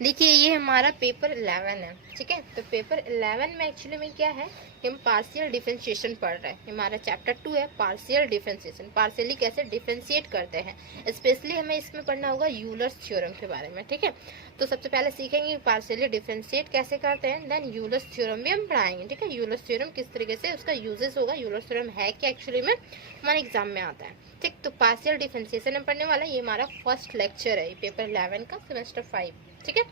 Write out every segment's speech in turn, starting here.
देखिए ये हमारा पेपर 11 है, ठीक है। तो पेपर 11 में एक्चुअली में क्या है कि हम पार्शियल डिफरेंशिएशन पढ़ रहे हैं। हमारा चैप्टर 2 है पार्शियल डिफरेंशिएशन, पार्शियली कैसे डिफरेंशिएट करते हैं। स्पेशली हमें इसमें पढ़ना होगा यूलर्स थ्योरम के बारे में, ठीक है। तो सबसे पहले सीखेंगे पार्शियली डिफरेंशिएट कैसे करते हैं, देन यूलर्स थ्योरम भी हम पढ़ाएंगे, ठीक है। यूलर्स थ्योरम किस तरीके से उसका यूजेस होगा, यूलर्स थ्योरम है क्या एक्चुअली में, हमारे एग्जाम में आता है, ठीक। तो पार्शियल डिफरेंशिएशन हम पढ़ने वाला है, ये हमारा फर्स्ट लेक्चर है पेपर 11 का सेमेस्टर 5, ठीक है।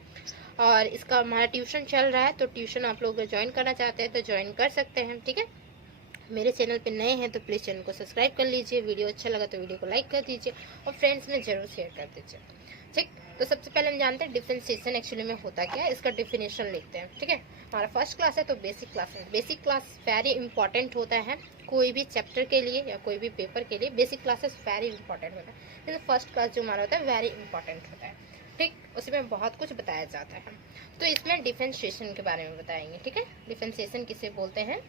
और इसका हमारा ट्यूशन चल रहा है, तो ट्यूशन आप लोग ज्वाइन करना चाहते हैं तो ज्वाइन कर सकते हैं, ठीक है। मेरे चैनल पे नए हैं तो प्लीज़ चैनल को सब्सक्राइब कर लीजिए, वीडियो अच्छा लगा तो वीडियो को लाइक कर दीजिए और फ्रेंड्स में जरूर शेयर कर दीजिए, ठीक। तो सबसे पहले हम जानते हैं डिफरेंशिएशन एक्चुअली में होता क्या है, इसका डिफिनेशन लिखते हैं, ठीक है। हमारा फर्स्ट क्लास है तो बेसिक क्लास है। बेसिक क्लास वेरी इंपॉर्टेंट होता है कोई भी चैप्टर के लिए या कोई भी पेपर के लिए, बेसिक क्लासेस वेरी इंपॉर्टेंट होता है। जैसे फर्स्ट क्लास जो हमारा होता है वेरी इंपॉर्टेंट होता है, ठीक। उसमें बहुत कुछ बताया जाता है। तो इसमें डिफरेंशिएशन के बारे में बताएंगे, ठीक है। डिफरेंशिएशन किसे बोलते हैं,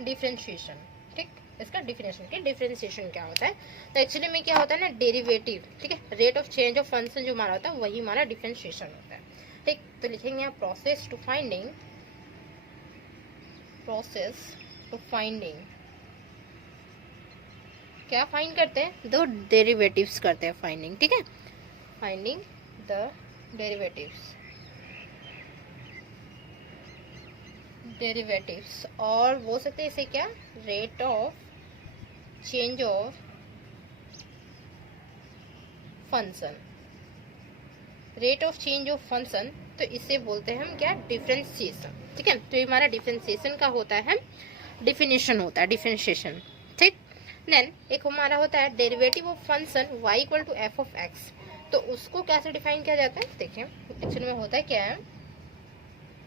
डिफरेंशिएशन, ठीक। इसका डिफिनेशन के डिफरेंशिएशन क्या होता है, तो एक्चुअली में क्या होता है ना, डेरिवेटिव, ठीक है। Rate of change of function जो हमारा होता है वही हमारा डिफरेंशिएशन होता है, ठीक। तो लिखेंगे यहाँ process to finding, process to finding क्या फाइंड करते हैं, दो डेरिवेटिव्स करते हैं फाइंडिंग, ठीक है। फाइंडिंग द डेरिवेटिव्स, डेरिवेटिव्स और बोल सकते हैं इसे क्या, rate of change of function, rate of change of function, तो इसे बोलते हैं हम क्या, डिफरेंशिएशन, ठीक है। तो ये हमारा डिफरेंशिएशन का होता है, डिफिनेशन होता है डिफरेंशिएशन, ठीक। देन एक हमारा होता है derivative of function y equal to f of x, तो उसको कैसे डिफाइन किया जाता है, देखिए एक्चुअली में होता है क्या है,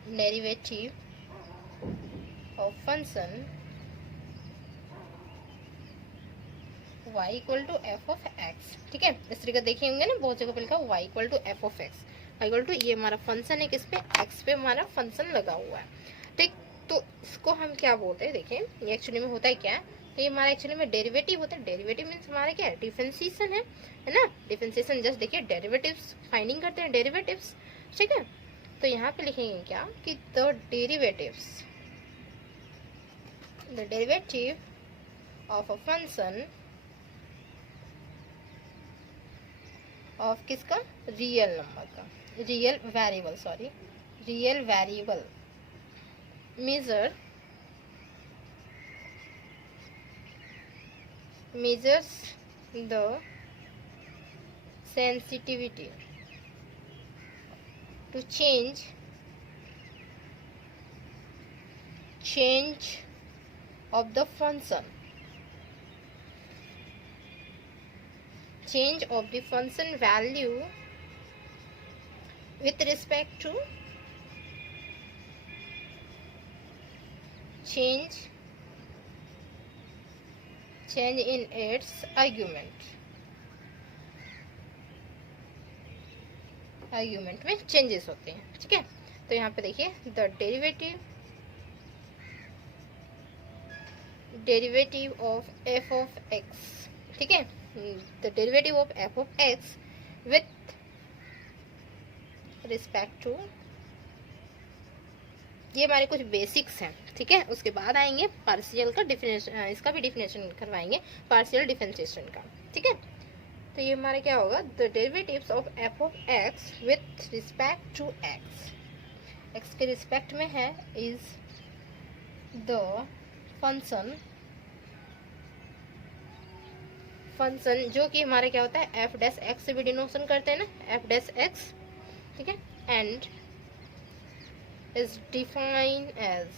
derivative of function y equal to f of x, ठीक है। इस तरीके देखिए होंगे ना, बहुत जगह पे लिखा y equal to f of x, y equal to ये हमारा फंक्शन है किस पे, x पे हमारा फंक्शन लगा हुआ है, ठीक। तो इसको हम क्या बोलते हैं, देखिए ये एक्चुअली में होता है क्या, तो ये हमारा एक्चुअली में डेरिवेटिव होता है। डेरिवेटिव मीन्स हमारा क्या है, डिफरेंशिएशन है ना। डिफरेंशिएशन जस्ट देखिए डेरिवेटिव्स फाइंडिंग करते हैं, डेरिवेटिव्स, ठीक है। तो यहाँ पे लिखेंगे क्या कि the derivatives, the derivative of a function of किसका, रियल नंबर का, real variable, sorry real variable, measures the sensitivity to change of the function, change of the function value with respect to change in its argument में changes होते हैं, ठीक है। तो यहाँ पे देखिए the derivative of F of x, ठीक है। The derivative of F of x with respect to, ये हमारे कुछ बेसिक्स हैं, ठीक है। उसके बाद आएंगे पार्शियल का डिफिनेशन, इसका भी डिफिनेशन करवाएंगे, पार्शियल डिफरेंशिएशन का, ठीक है। तो ये हमारा क्या होगा, the derivatives of F of x with respect to x, x के रिस्पेक्ट में है, इज द फंक्शन जो कि हमारे क्या होता है, एफ डैश एक्स से भी डिनोशन करते हैं ना, एफ डैश एक्स, ठीक है। एंड is defined as,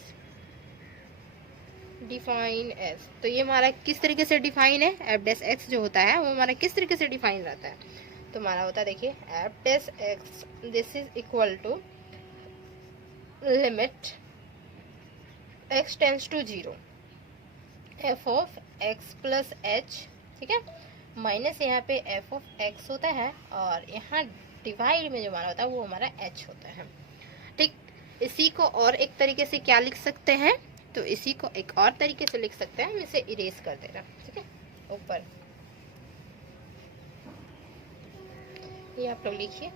तो ये हमारा किस तरीके से डिफाइन है, एफ डैश एक्स जो होता है वो हमारा किस तरीके से डिफाइन रहता है, तो हमारा होता है देखिए f dash x this is equal to limit x tends to 0 f of x plus h, ठीक है, माइनस यहाँ पे एफ ऑफ एक्स होता है और यहाँ डिवाइड में जो हमारा होता है वो हमारा एच होता है, ठीक। इसी को और एक तरीके से क्या लिख सकते हैं, तो इसी को एक और तरीके से लिख सकते हैं, हम इसे इरेज कर दे रहे हैं, ठीक है ऊपर। ये आप लोग लिखिए।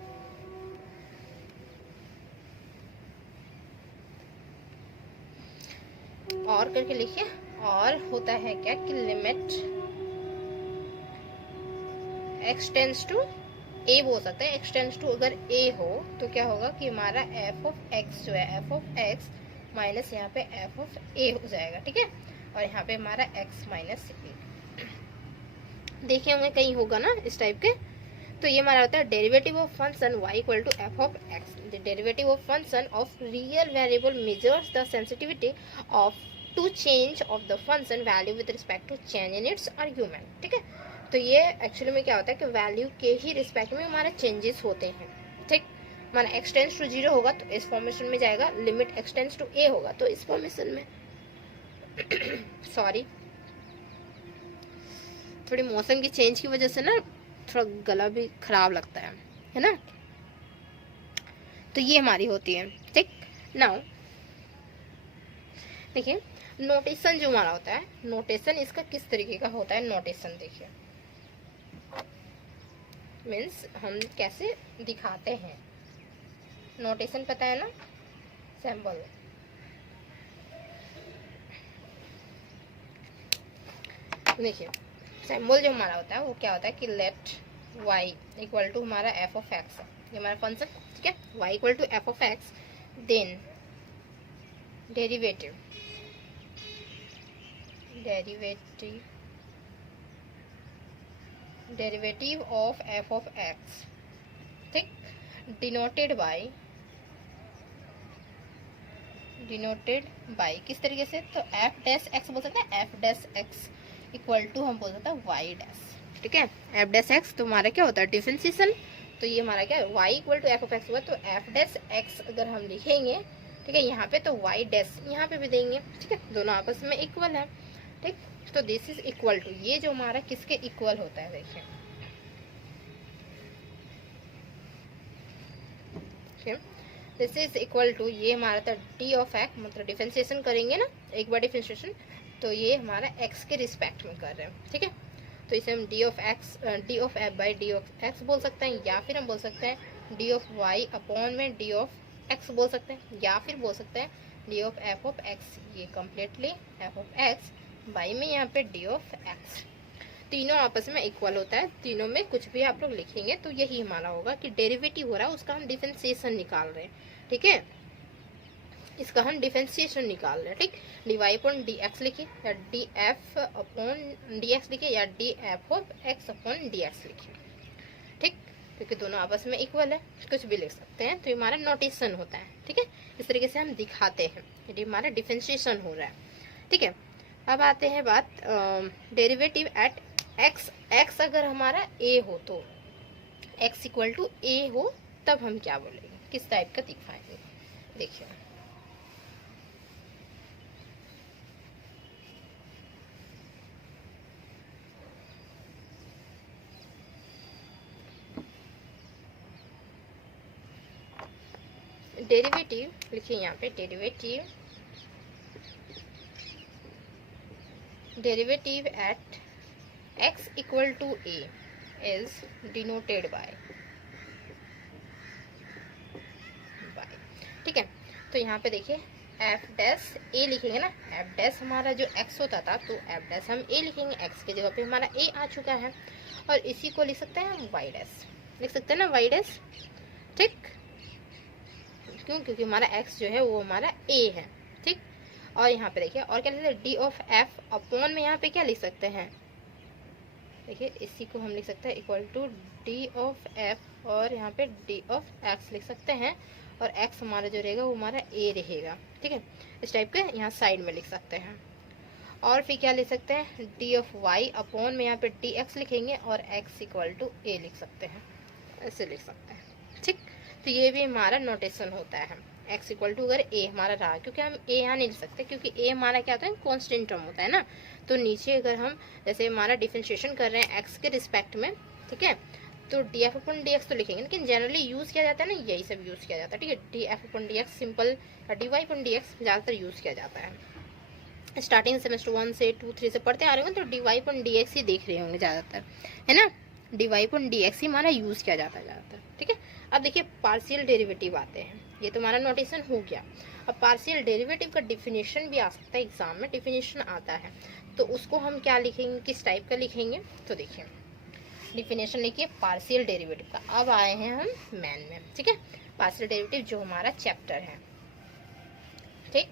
और करके लिखिए। और होता है क्या कि लिमिट एक्सटेंड्स टू ए बोल सकते हैं। एक्सटेंड्स टू अगर ए हो तो क्या होगा कि हमारा एफ ऑफ एक्स जो है, एफ ऑफ एक्स माइनस यहाँ पे एफ ऑफ ए हो जाएगा, ठीक है। और यहाँ पे हमारा एक्स माइनस ए देखे होंगे कहीं होगा ना इस टाइप के। तो ये हमारा होता है derivative of function y equal to f of x. The derivative of function of real variable measures the sensitivity of to change of the function value with respect to change in its argument, ठीक है। तो ये actually में क्या होता है कि value के ही रिस्पेक्ट में हमारे चेंजेस होते हैं, ठीक। हमारा एक्स टेंड्स टू 0 होगा तो इस फॉर्मेशन में जाएगा, लिमिट एक्स टेंड्स टू ए होगा तो इस फॉर्मेशन में सॉरी, थोड़ी मौसम की चेंज की वजह से ना थोड़ा गला भी खराब लगता है ना। तो ये हमारी होती है, ठीक। नाउ देखिए नोटेशन जो हमारा होता है, नोटेशन इसका किस तरीके का होता है। नोटेशन देखिए मीन्स हम कैसे दिखाते हैं। नोटेशन पता है ना, सिंबल। देखिए सिंबल जो हमारा होता है वो क्या होता है कि लेट y इक्वल टू हमारा एफ ऑफ एक्स, ये हमारा फंक्शन, ठीक है। y equal to f of x, then derivative of F of x, ठीक, डिनोटेड बाय किस तरीके से, तो एफ डैश एक्स बोल सकते हैं। F dash x equal to हम बोल सकते हैं वाई डैश, ठीक है। एफ डैश एक्स तो हमारा क्या होता है डिफरेंशिएशन। तो ये हमारा क्या है y equal to f of x हुआ, तो एफ डैश एक्स अगर हम लिखेंगे, ठीक है, यहाँ पे तो वाई डैश यहाँ पे भी देंगे, ठीक है, दोनों आपस में इक्वल है, ठीक। तो दिस इज इक्वल टू, ये जो हमारा किसके इक्वल होता है देखिए, दिस इज इक्वल टू, ये हमारा था डी ऑफ एक्स, मतलब डिफरेंशिएशन करेंगे ना एक बार डिफरेंशिएशन, तो ये हमारा एक्स के रिस्पेक्ट में कर रहे हैं, ठीक है। तो इसे हम D of F by D of X बोल सकते हैं, या फिर हम बोल सकते हैं डी ऑफ वाई अपॉन में डी ऑफ एक्स बोल सकते हैं, या फिर बोल सकते हैं D of F of x, ये completely F of X by में यहाँ पे डी ऑफ एक्स। तीनों आपस में इक्वल होता है, तीनों में कुछ भी आप लोग लिखेंगे तो यही हमारा होगा कि डेरिवेटिव हो रहा है, उसका हम डिफरेंशिएशन निकाल रहे हैं, ठीक है। इसका हम डिफरेंशिएशन निकाल रहे हैं, ठीक। D y upon D x लिखिए, या d f upon D x लिखिए, या d f of x upon D x लिखिए, ठीक, क्योंकि दोनों आपस में इक्वल है, कुछ भी लिख सकते हैं। तो ये हमारा नोटेशन होता है, ठीक है। इस तरीके से हम दिखाते हैं, ये हमारा डिफरेंशिएशन हो रहा है, ठीक है। अब आते हैं बात डेरिवेटिव एट एक्स। एक्स अगर हमारा ए हो तो एक्स इक्वल टू ए हो तब हम क्या बोलेंगे, किस टाइप का दिखाएंगे देखिए। डेरिवेटिव लिखिए यहाँ पे, derivative at x equal to a is denoted by, ठीक है। तो यहाँ पे देखिए f डैश a लिखेंगे ना, f डैश हमारा जो x होता था तो f डैश हम a लिखेंगे, x की जगह पे हमारा a आ चुका है, और इसी को लिख सकते हैं हम y डैश, लिख सकते हैं ना y डैश, ठीक। क्यों, क्योंकि हमारा x जो है वो हमारा a है, ठीक। और यहाँ पे देखिए और क्या लिखते हैं, डी ऑफ f अपॉन में यहाँ पे क्या लिख सकते हैं, देखिए इसी को हम लिख सकते हैं equal to d of f, और यहाँ पे डी ऑफ एक्स लिख सकते हैं, और एक्स हमारा जो रहेगा वो हमारा ए रहेगा, ठीक है। इस टाइप के यहाँ साइड में लिख सकते हैं। और फिर क्या लिख सकते हैं, डी ऑफ वाई अपॉन में यहाँ पे डी एक्स लिखेंगे, और एक्स इक्वल टू ए लिख सकते हैं, ऐसे लिख सकते हैं, ठीक। तो ये भी हमारा नोटेशन होता है, एक्स इक्वल टू अगर ए हमारा रहा, क्योंकि हम ए यहाँ नहीं लिख सकते, क्योंकि ए हमारा क्या होता है कॉन्स्टेंट टर्म होता है ना। तो नीचे अगर हम जैसे हमारा डिफरेंशिएशन कर रहे हैं एक्स के रिस्पेक्ट में, ठीक है, तो डी एफ अपन डी एक्स तो लिखेंगे, लेकिन जनरली यूज़ किया जाता है ना, यही सब यूज़ किया जाता है, ठीक है। डी एफ अपन डी एक्स सिंपल, या डी वाई अपन डी एक्स ज़्यादातर यूज़ किया जाता है। स्टार्टिंग सेमेस्टर 1 से 2 3 से पढ़ते आ रहे होंगे तो डी वाई अपन डी एक्स ही देख रहे होंगे ज़्यादातर, है ना। dy अपन dx ही हमारा यूज किया जाता है। ठीक है, अब देखिए पार्शियल डेरिवेटिव आते हैं, ये तो हमारा नोटेशन हो गया। अब पार्शियल डेरिवेटिव का डिफिनेशन भी आ सकता है, एग्जाम में डिफिनेशन आता है, तो उसको हम क्या लिखेंगे, किस टाइप का लिखेंगे, तो देखिए डिफिनेशन लिखिए पार्शियल डेरिवेटिव का। अब आए हैं हम मैन में। ठीक है, पार्शियल डेरिवेटिव जो हमारा चैप्टर है। ठीक,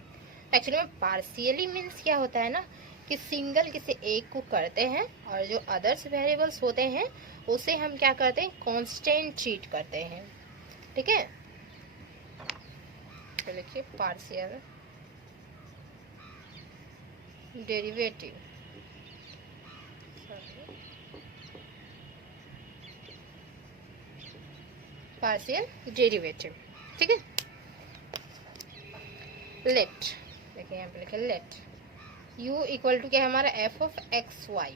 एक्चुअली में पार्शियली मीन्स क्या होता है ना कि सिंगल किसी एक को करते हैं और जो अदर्स वेरिएबल्स होते हैं उसे हम क्या करते हैं, कांस्टेंट ट्रीट करते हैं। ठीक है, तो लिखिए पार्शियल डेरिवेटिव, पार्शियल डेरिवेटिव। ठीक है, लेट, देखिए यहाँ पे लिखे लेट u इक्वल टू क्या है हमारा f ऑफ एक्स वाई,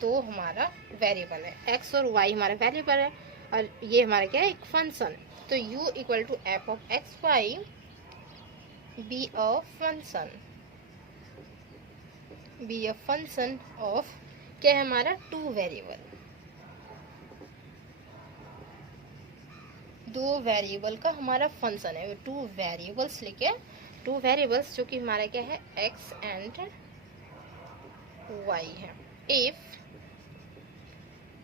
दो हमारा वेरिएबल है, x और y हमारा वेरिएबल है और ये हमारा क्या है, एक फंक्शन। तो u equal to f of x y be a function of क्या है हमारा, टू वेरिएबल, दो वेरिएबल का हमारा फंक्शन है। टू वेरिएबल्स लिखे, टू वेरिएबल्स जो कि हमारा क्या है, x एंड y है। इफ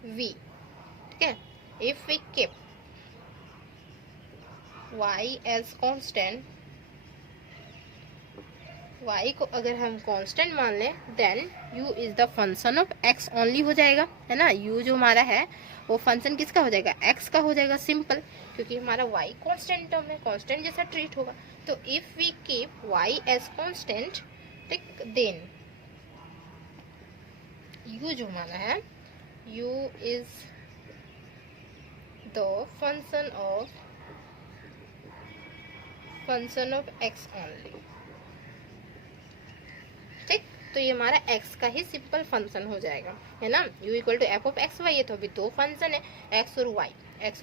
v, ठीक है, if we keep y as constant, y को अगर हम कांस्टेंट मान लें, then u is the function of x only हो जाएगा, है ना। u जो हमारा है वो फंक्शन किसका हो जाएगा, x का हो जाएगा, सिंपल, क्योंकि हमारा y कांस्टेंट टर्म है, कांस्टेंट जैसा ट्रीट होगा। तो if we keep y as constant, then u जो हमारा है, u is the function of x only. ठीक, तो ये हमारा x का ही सिंपल फंक्शन हो जाएगा, है ना। u equal to f of x y, ये तो अभी दो फंक्शन है, x और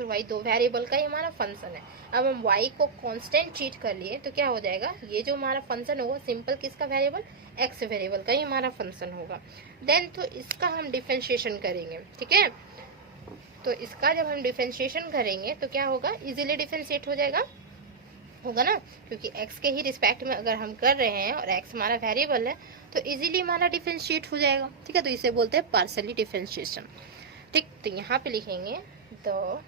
y दो वेरिएबल का ही हमारा फंक्शन है। अब हम y को कांस्टेंट ट्रीट कर लिए तो क्या हो जाएगा, ये जो हमारा फंक्शन होगा सिंपल किसका वेरिएबल, x वेरिएबल का ही हमारा फंक्शन होगा। देन तो इसका हम डिफरेंशिएशन करेंगे। ठीक है, तो इसका जब हम डिफरेंशिएशन करेंगे तो क्या होगा, इजीली डिफरेंशिएट हो जाएगा, होगा ना, क्योंकि x के ही रिस्पेक्ट में अगर हम कर रहे हैं और x हमारा वेरिएबल है तो इजीली हमारा डिफरेंशिएट हो जाएगा। ठीक है, तो इसे बोलते हैं पार्शियली डिफरेंशिएशन। ठीक, तो यहाँ पे लिखेंगे द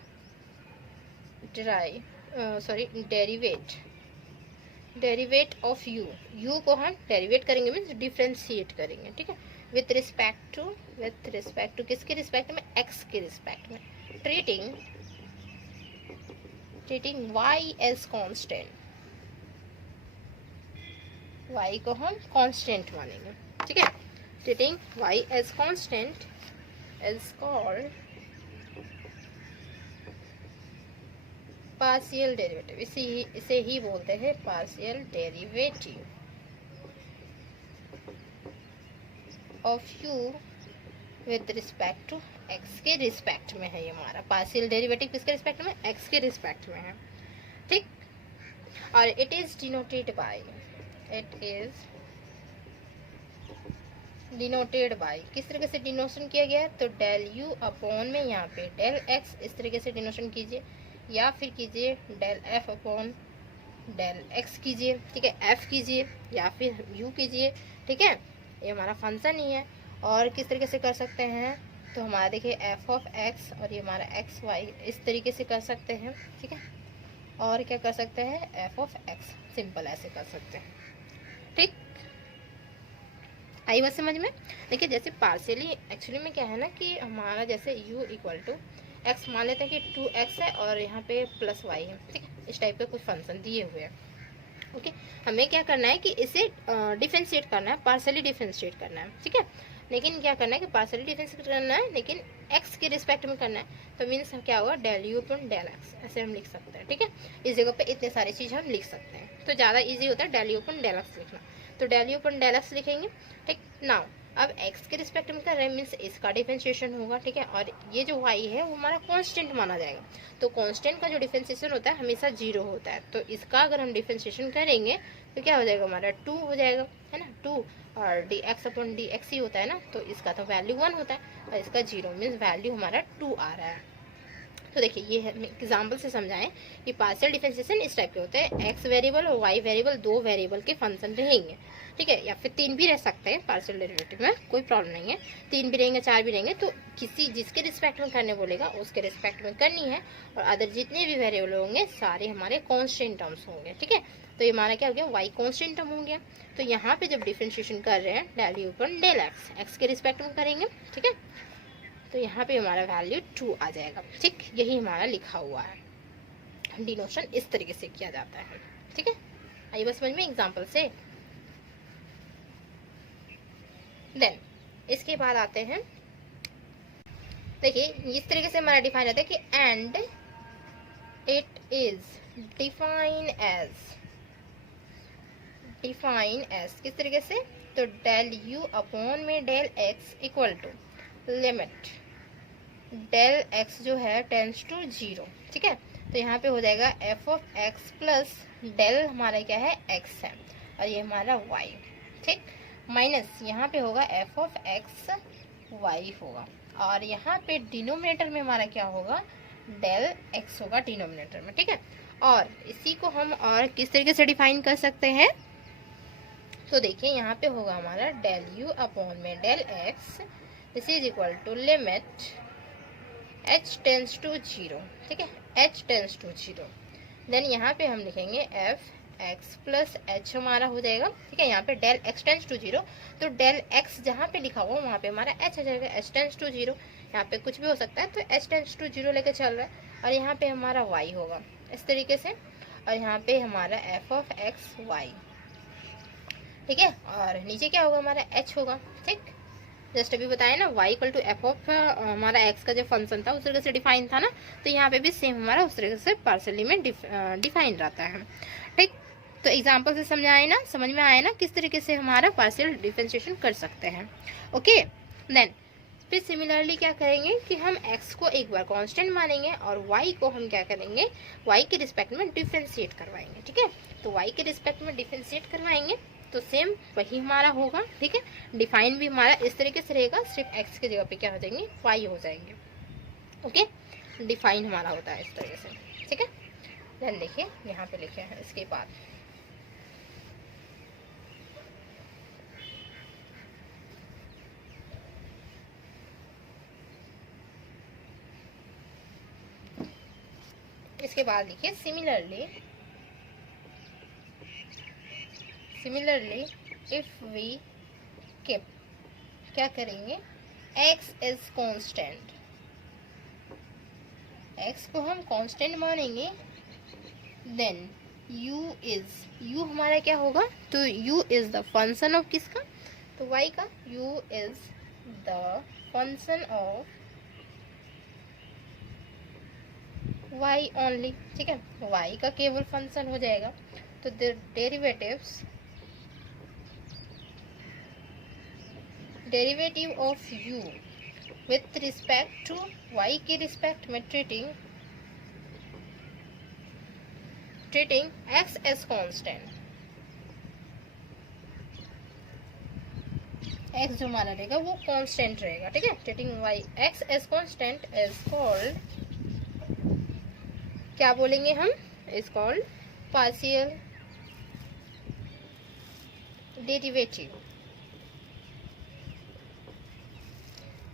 डेरिवेट ऑफ u को हम डेरिवेट करेंगे मीन्स डिफरेंशिएट करेंगे। ठीक है, विथ रिस्पेक्ट टू किसके रिस्पेक्ट में, x के रिस्पेक्ट में, treating y as constant, y को हम कांस्टेंट मानेंगे। ठीक है, treating y as constant is called partial derivative, इसे ही बोलते हैं partial derivative of u with respect to x के रिस्पेक्ट में है। ये हमारा पार्शियल डेरिवेटिव किसके रिस्पेक्ट में, x के रिस्पेक्ट में है। ठीक, और इट इज डिनोटेड बाय किस तरीके से डिनोशन किया गया है, तो डेल u अपॉन में यहाँ पे डेल x, इस तरीके से डिनोशन कीजिए, या फिर कीजिए del f upon del x कीजिए। ठीक है, f कीजिए या फिर u कीजिए। ठीक है, ये हमारा फंक्शन ही है। और किस तरीके से कर सकते हैं, तो हमारा देखिए f ऑफ x और ये हमारा एक्स वाई, इस तरीके से कर सकते हैं। ठीक है, और क्या कर सकते हैं, f ऑफ x, सिंपल ऐसे कर सकते हैं। ठीक, आई बात समझ में। देखिए जैसे पार्शियली एक्चुअली में क्या है ना कि हमारा जैसे u इक्वल टू x मान लेते हैं कि 2x है और यहाँ पे प्लस y है। ठीक है, इस टाइप का कुछ फंक्शन दिए हुए हैं। ओके, हमें क्या करना है कि इसे डिफरेंशिएट करना है, पार्शियली डिफरेंशिएट करना है। ठीक है, लेकिन क्या करना है कि पार्शियली डिफरेंशिएट करना है लेकिन x के रिस्पेक्ट में करना है, तो मीन्स क्या होगा, del u upon del x, ऐसे हम लिख सकते हैं। ठीक है, इस जगह पे इतने सारी चीज हम लिख सकते हैं, तो ज़्यादा ईजी होता है del u upon del x लिखना। तो del u upon del x लिखेंगे। ठीक, नाउ अब x के रिस्पेक्ट में कर रहे हैं मीन्स इसका डिफरेंशिएशन होगा। ठीक है, और ये जो y है वो हमारा कांस्टेंट माना जाएगा, तो कांस्टेंट का जो डिफरेंशिएशन होता है हमेशा 0 होता है। तो इसका अगर हम डिफरेंशिएशन करेंगे तो क्या हो जाएगा, हमारा 2 हो जाएगा, है ना, 2 और D X upon D X ही होता है ना, तो इसका तो वैल्यू 1 होता है और इसका 0 मीन्स वैल्यू हमारा 2 आ रहा है। तो देखिए ये एग्जाम्पल से समझाएं कि पार्शियल डिफरेंशिएशन इस टाइप के होते हैं, एक्स वेरिएबल और वाई वेरिएबल, दो वेरिएबल के फंक्शन रहेंगे, ठीक है, या फिर 3 भी रह सकते हैं पार्शियल डेरिवेटिव में, कोई प्रॉब्लम नहीं है, 3 भी रहेंगे 4 भी रहेंगे, तो किसी जिसके रिस्पेक्ट में करने बोलेगा उसके रिस्पेक्ट में करनी है, और अदर जितने भी वेरिएबल होंगे सारे हमारे कॉन्स्टेंट टर्म्स होंगे, ठीक है। तो ये हमारा क्या हो गया, वाई कॉन्स्टेंट टर्म हो गया। तो यहाँ पे जब डिफरेंशिएशन कर रहे हैं del u upon del x, x के रिस्पेक्ट में करेंगे, ठीक है, तो यहाँ पे हमारा वैल्यू 2 आ जाएगा, ठीक, यही हमारा लिखा हुआ है। डिनोशन इस तरीके से किया जाता है, ठीक है। आइए बस समझ में एग्जांपल से। देन इसके बाद आते हैं, देखिए इस तरीके से हमारा डिफाइन रहता है कि and it is define as किस तरीके से, तो डेल यू अपॉन में del x equal to limit del x जो है टेंस टू 0, ठीक है। तो यहाँ पे हो जाएगा f of x plus del हमारा क्या है एक्स है और ये हमारा वाई, ठीक, माइनस यहाँ पे होगा एफ ऑफ एक्स वाई होगा, और यहाँ पे डिनोमिनेटर में हमारा क्या होगा, डेल एक्स होगा डिनोमिनेटर में, ठीक है। और इसी को हम और किस तरीके से डिफाइन कर सकते हैं, तो देखिए यहाँ पे होगा हमारा डेल यू अपॉन में del x, this is equal to limit h tends to 0, ठीक है, h टेंस टू 0। देन यहाँ पे हम लिखेंगे एफ एक्स प्लस एच हमारा हो जाएगा, ठीक है। यहाँ पे डेल एक्स टेंस टू 0, तो डेल एक्स जहाँ पे लिखा हुआ वहाँ पे हमारा h आ जाएगा, h टेंस टू 0, यहाँ पे कुछ भी हो सकता है, तो h टेंस टू 0 लेके चल रहा है, और यहाँ पे हमारा y होगा इस तरीके से, और यहाँ पे हमारा एफ ऑफ एक्स वाई, ठीक है, और नीचे क्या होगा हमारा h होगा, ठीक। जस्ट अभी बताया ना y equal to f of हमारा x का जो फंक्शन था उस तरीके से डिफाइन था ना, तो यहाँ पे भी सेम हमारा उस तरीके से पार्शियली में डिफाइन रहता है, ठीक। तो एग्जांपल से समझाए ना, समझ में आया ना किस तरीके से हमारा पार्शियल डिफरेंशिएशन कर सकते हैं, ओके। देन फिर सिमिलरली क्या करेंगे कि हम x को एक बार कांस्टेंट मानेंगे और y को हम क्या करेंगे, y के रिस्पेक्ट में डिफरेंशिएट करवाएंगे, ठीक है। तो y के रिस्पेक्ट में डिफरेंशिएट करवाएंगे तो सेम वही हमारा होगा, ठीक है। डिफाइन भी हमारा इस तरीके से रहेगा, सिर्फ x की जगह पे क्या हो जाएंगे, y हो जाएंगे, ओके। डिफाइन हमारा होता है इस तरीके से, ठीक है। देन देखिए यहाँ पे लिखे हैं इसके बाद लिखिए सिमिलरली इफ वी कीप, क्या करेंगे, x इज कांस्टेंट, x को हम कांस्टेंट मानेंगे, देन u हमारा क्या होगा, तो u is the function of किसका, तो y का, u is the function of y only, ठीक है, y का केवल फंक्शन हो जाएगा, तो derivative of u with respect to y के रिस्पेक्ट में treating x as constant, x जो हमारा रहेगा वो कांस्टेंट रहेगा, ठीक है। Treating y x as constant is called, क्या बोलेंगे हम, is called partial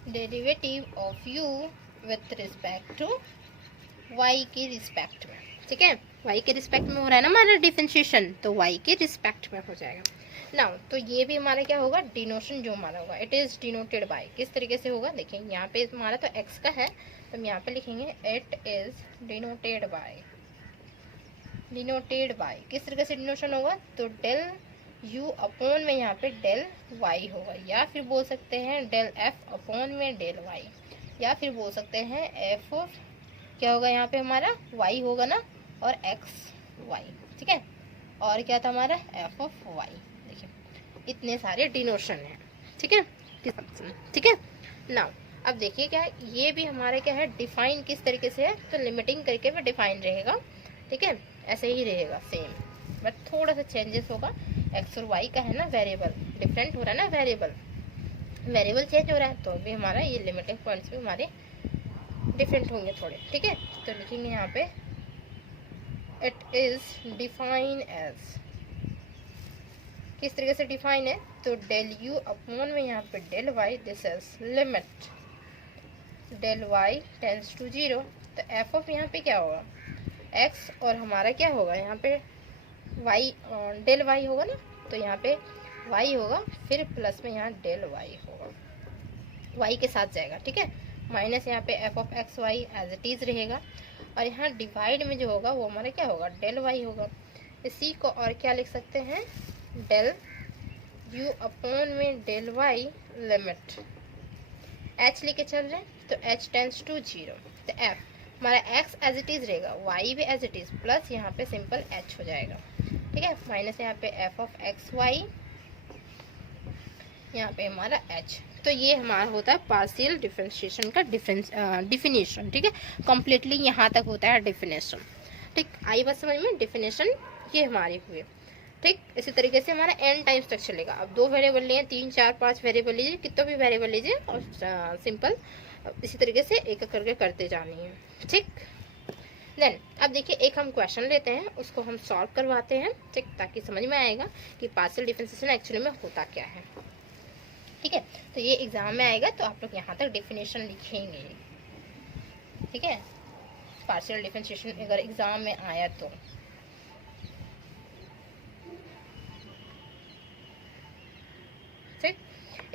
derivative of u with respect to y के रिस्पेक्ट में, ठीक है। y के रिस्पेक्ट में हो रहा है ना हमारा डिफरेंशिएशन, तो y के रिस्पेक्ट में हो जाएगा। नाउ तो ये भी हमारा क्या होगा, डिनोशन जो हमारा होगा, इट इज डिनोटेड बाय, किस तरीके से होगा, देखिए यहाँ पे हमारा तो x का है, तो हम यहाँ पे लिखेंगे इट इज डिनोटेड बाय, किस तरीके से डिनोशन होगा, तो डेल u अपॉन में यहाँ पे डेल y होगा, या फिर बोल सकते हैं डेल f अपॉन में डेल y, या फिर बोल सकते हैं f ऑफ क्या होगा, यहाँ पे हमारा y होगा ना, और x y, ठीक है, और क्या था हमारा f ऑफ y, देखिए इतने सारे डिनोशन हैं, ठीक है, ठीक है। नाउ अब देखिए क्या है, ये भी हमारा क्या है, डिफाइन किस तरीके से है, तो लिमिटिंग करके भी डिफाइन रहेगा, ठीक है, ऐसे ही रहेगा सेम, बट थोड़ा सा चेंजेस होगा, x और y का है ना वेरिएबल, डिफरेंट हो रहा है ना, वेरिएबल चेंज हो रहा है, तो भी हमारा ये लिमिटिंग पॉइंट्स भी हमारे डिफरेंट होंगे थोड़े, ठीक है। तो लिखेंगे यहाँ पे इट इज डिफाइन एज, किस तरीके से डिफाइन है, तो डेल यू अपॉन में यहाँ पे del y, this is limit del y tends to 0। तो एफ ऑफ यहाँ पे क्या होगा, एक्स, और हमारा क्या होगा यहाँ पे वाई, डेल वाई होगा ना, तो यहाँ पे वाई होगा, फिर प्लस में यहाँ डेल वाई होगा, वाई के साथ जाएगा, ठीक है। माइनस यहाँ पे f of x y as it is रहेगा, और यहाँ डिवाइड में जो होगा वो हमारा क्या होगा, डेल वाई होगा। इसी को और क्या लिख सकते हैं, डेल यू अपॉन में डेल वाई लिमिट, एच लेके चल रहे हैं तो एच टेंस टू 0, तो एफ हमारा एक्स एज इट इज रहेगा, वाई भी एज इट इज, प्लस यहाँ पे सिंपल एच हो जाएगा, ठीक है। माइनस यहाँ पे एफ ऑफ एक्स वाई, यहाँ पे हमारा एच। तो ये हमारा होता है पार्शियल डिफरेंशिएशन का डिफिनेशन, ठीक है। कम्प्लीटली यहाँ तक होता है डिफिनेशन, ठीक। आई बात समझ में, डिफिनेशन ये हमारे हुए, ठीक। इसी तरीके से हमारा एन टाइम्स तक चलेगा। अब 2 वेरिएबल लिए, 3, 4, 5 वेरिएबल लीजिए, कितना भी वेरिएबल लीजिए, और सिंपल इसी तरीके से एक एक करके करते जानी है, ठीक। देन अब देखिए एक हम क्वेश्चन लेते हैं, उसको हम सॉल्व करवाते हैं, ठीक, ताकि समझ में आएगा कि पार्शियल डिफरेंशिएशन एक्चुअली में होता क्या है, ठीक है। तो ये एग्जाम में आएगा, तो आप लोग यहाँ तक डेफिनेशन लिखेंगे, ठीक है। पार्शियल डिफरेंशिएशन अगर एग्जाम में आया तो, ठीक।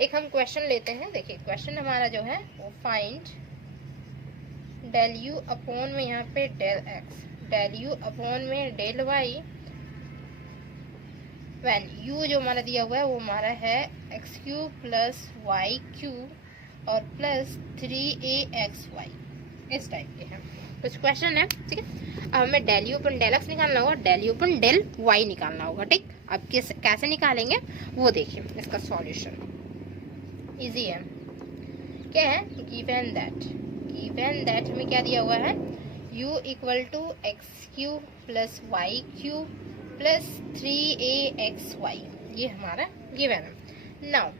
एक हम क्वेश्चन लेते हैं, देखिए क्वेश्चन हमारा जो है वो फाइंड डेल यू अपॉन में यहाँ पे del x, del u upon में डेल वाई, व्हेन यू जो हमारा दिया हुआ है वो हमारा है x cube plus y cube और प्लस 3aXy, इस टाइप के हैं कुछ क्वेश्चन है, ठीक है। अब हमें del u upon del x निकालना होगा, del u upon del y निकालना होगा, ठीक। अब कैसे निकालेंगे वो देखिए, इसका सॉल्यूशन इजी है। क्या है, गिवन दैट हमें क्या दिया हुआ है, u equal to x cube plus y cube plus 3aXy, ये हमारा गिवन है। नाउ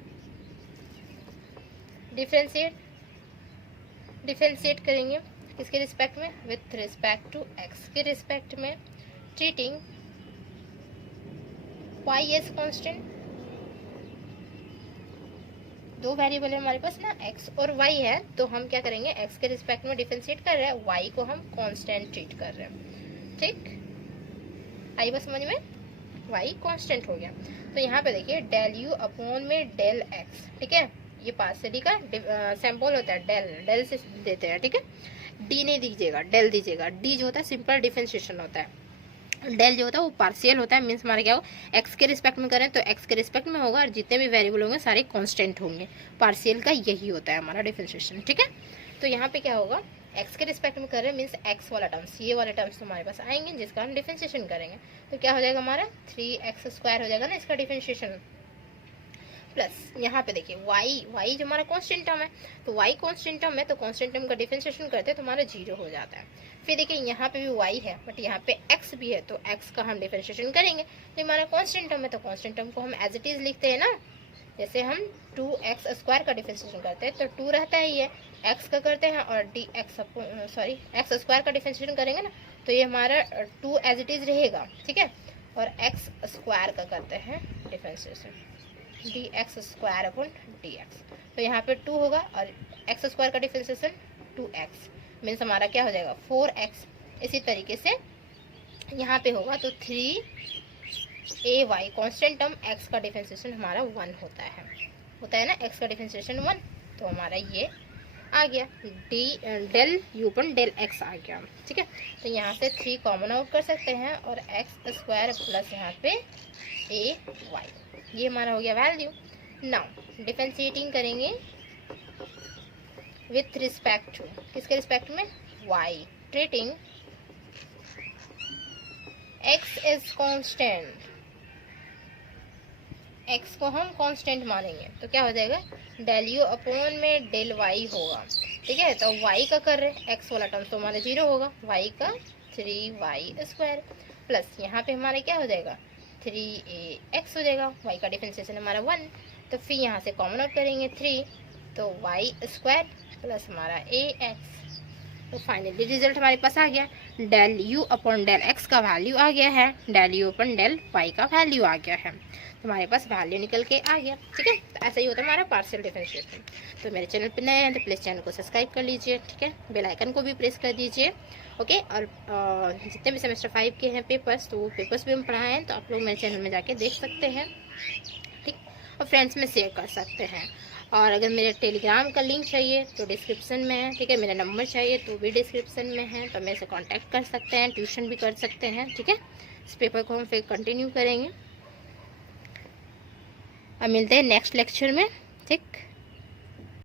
डिफरेंशिएट करेंगे किसके रिस्पेक्ट में, विथ रिस्पेक्ट टू x के रिस्पेक्ट में, treating y as constant. 2 variable है हमारे पास ना, x और y है, तो हम क्या करेंगे, x के रिस्पेक्ट में डिफरेंशिएट कर रहे हैं, y को हम कांस्टेंट ट्रीट कर रहे हैं, ठीक। आई बस समझ में, y कांस्टेंट हो गया। तो यहाँ पे देखिए डेल u अपॉन में डेल x, ठीक है। ये पार्शियली का सैंपल होता है, डेल से देते हैं, ठीक है। डी नहीं दीजिएगा, डेल दीजिएगा। डी जो होता है सिंपल डिफरेंशिएशन होता है, डेल जो होता है वो पार्शियल होता है, मीन्स हमारे क्या हो, एक्स के रिस्पेक्ट में करें तो एक्स के रिस्पेक्ट में होगा, और जितने भी वेरिएबल होंगे सारे कांस्टेंट होंगे। पार्शियल का यही होता है हमारा डिफरेंशिएशन, ठीक है। तो यहाँ पे क्या होगा, एक्स के रिस्पेक्ट में कर रहे हैं मीन्स एक्स वाला टर्म्स, ये वाले टर्म्स हमारे पास आएंगे जिसका हम डिफरेंशिएशन करेंगे। तो क्या हो जाएगा हमारा 3x² हो जाएगा ना इसका डिफरेंशिएशन, प्लस यहाँ पे देखिए y जो हमारा कांस्टेंट टर्म है, तो y कांस्टेंट टर्म है, तो कांस्टेंट टर्म का डिफरेंशिएशन करते हैं तो हमारा 0 हो जाता है। फिर देखिए यहाँ पे भी y है, बट यहाँ पे x भी है, तो x का हम डिफरेंशिएशन करेंगे, तो हमारा कांस्टेंट टर्म है, तो कांस्टेंट टर्म को हम एज इट इज लिखते हैं ना, जैसे हम 2x² का डिफरेंशिएशन करते हैं तो 2 रहता है, ये x का करते हैं, और x² का डिफरेंशिएशन करेंगे ना, तो ये हमारा 2 एज इट इज रहेगा, ठीक है। और x² का करते हैं डिफरेंशिएशन, dx² अपॉन dx, तो यहाँ पे 2 होगा, और x² का डिफरेंशिएशन 2x, मीन्स हमारा क्या हो जाएगा 4x। इसी तरीके से यहाँ पे होगा तो 3ay कांस्टेंट टर्म, x का डिफरेंशिएशन हमारा 1 होता है ना, x का डिफरेंशिएशन 1, तो हमारा ये आ गया del u upon del x आ गया, ठीक है। तो यहाँ से 3 कॉमन आउट कर सकते हैं, और x² प्लस यहाँ पे ay, ये हमारा हो गया वैल्यू। नाउ डिफरेंशिएटिंग करेंगे विथ रिस्पेक्ट टू, किसके रिस्पेक्ट में, y, treating x is constant, x को हम कांस्टेंट मानेंगे, तो क्या हो जाएगा डेल यू अपॉन में डेल y होगा, ठीक है। तो y का कर रहे हैं, x वाला टर्म तो हमारा 0 होगा, y का 3y² प्लस यहाँ पे हमारे क्या हो जाएगा 3ax हो जाएगा। y का डिफरेंशिएशन हमारा 1, तो फिर यहाँ से कॉमन आउट करेंगे 3, तो y² प्लस हमारा ax। तो फाइनली रिजल्ट हमारे पास आ गया, del u upon del x का वैल्यू आ गया है, del u upon del y का वैल्यू आ गया है, तो हमारे पास वैल्यू निकल के आ गया। ठीक है, तो ऐसा ही होता है हमारा पार्शियल डिफरेंशिएशन। तो मेरे चैनल पे नए हैं तो प्लीज़ चैनल को सब्सक्राइब कर लीजिए। ठीक है, बेल आइकन को भी प्रेस कर दीजिए। ओके, और जितने भी सेमेस्टर 5 के हैं पेपर्स, तो वो पेपर्स भी हम पढ़ाए हैं, तो आप लोग मेरे चैनल में जाके देख सकते हैं। ठीक, और फ्रेंड्स में शेयर कर सकते हैं। और अगर मेरे टेलीग्राम का लिंक चाहिए तो डिस्क्रिप्शन में है। ठीक है, मेरा नंबर चाहिए तो भी डिस्क्रिप्शन में है, तो मेरे से कांटेक्ट कर सकते हैं, ट्यूशन भी कर सकते हैं। ठीक है, इस पेपर को हम फिर कंटिन्यू करेंगे। अब मिलते हैं नेक्स्ट लेक्चर में। ठीक।